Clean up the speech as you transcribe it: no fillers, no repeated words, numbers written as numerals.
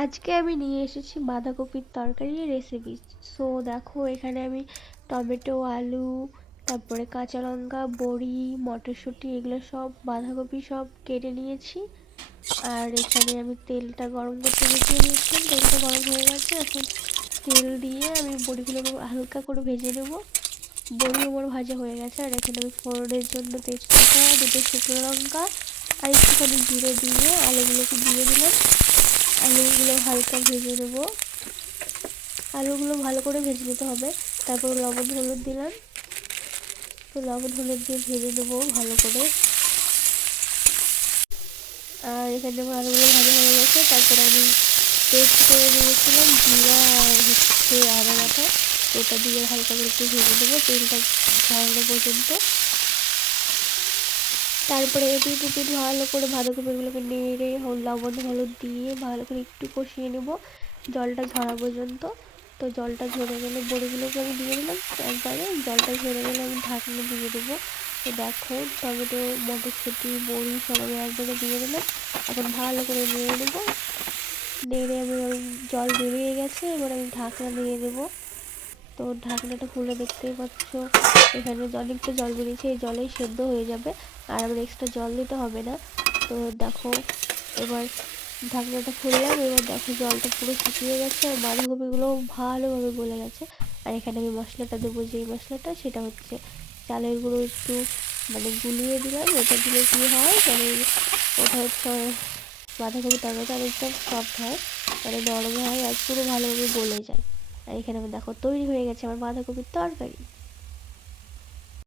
আজকে আমি নিয়ে এসেছি বাঁধাকপির তরকারির রেসিপি। সো দেখো এখানে আমি টমেটো, আলু, তারপরে কাঁচা লঙ্কা, বড়ি, মটরশুঁটি এগুলো সব বাঁধাকপি সব কেটে নিয়েছি। আর এখানে আমি তেলটা গরম করতে বসিয়ে দিয়েছিলাম, তেলটা গরম হয়ে গেছে। এখন তেল দিয়ে আমি বড়িগুলোকে হালকা করে ভেজে নেব। বড়ি আমার ভাজা হয়ে গেছে। আর এখানে আমি ফোড়নের জন্য তেজপাতা, দুটো শুকনো লঙ্কা আর একটুখানি জিরে দিয়ে আলুগুলোকে দিয়ে দিলাম। আলুগুলো হালকা ভেজে নেবো। আলুগুলো ভালো করে ভেজে নিতে হবে। তারপর লবণ হলুদ দিলাম। তো লবণ হলুদ দিয়ে ভেজে নেবো ভালো করে। আর এখানে আমার আলুগুলো ভাজা হয়ে গেছে। তারপর আমি পেস্ট করে নিয়েছিলাম জিরা আর আদা বাটা, ওটা দিয়ে হালকা করে একটু ভেজে নেবো তেলটা ঝরানো পর্যন্ত। তারপরে এপিট ওপিট ভালো করে বাঁধাকপিগুলোকে নেড়ে লবণ হলুদ দিয়ে ভালো করে একটু কষিয়ে নেব জলটা ঝরা পর্যন্ত। তো জলটা ঝরে গেলে বড়িগুলোকে আমি দিয়ে দিলাম একবারে। জলটা ঝরে গেলে আমি ঢাকনা দিয়ে দেবো। তো দেখো টমেটো, মটরশুঁটি, বড়ি সব আমি একবারে দিয়ে দিলাম। এখন ভালো করে নেড়ে নেবো। নেড়ে আমি জল বেরিয়ে গেছে, এবার আমি ঢাকনা দিয়ে দেবো। তো ঢাকনাটা খুলে দেখতেই পাচ্ছ এখানে অনেকটা জল বেরিয়েছে, এই জলেই সেদ্ধ হয়ে যাবে। আর আমার এক্সট্রা জল দিতে হবে না। তো দেখো এবার ঢাকনাটা খুললাম, এবার দেখো জলটা পুরো শুকিয়ে গেছে আর বাঁধাকপিগুলো ভালোভাবে গলে গেছে। আর এখানে আমি মশলাটা দেবো, যেই মশলাটা সেটা হচ্ছে চালের গুঁড়ো একটু গুলিয়ে দিলাম। ওটা দিলে কী হয় ওটা হচ্ছে বাঁধাকপি তরকারিটা অনেকটা সফট হয়, নরম হয় আর পুরো ভালোভাবে গলে যায়। আর এখানে আমি দেখো তৈরি হয়ে গেছে আমার বাঁধাকপির তরকারি।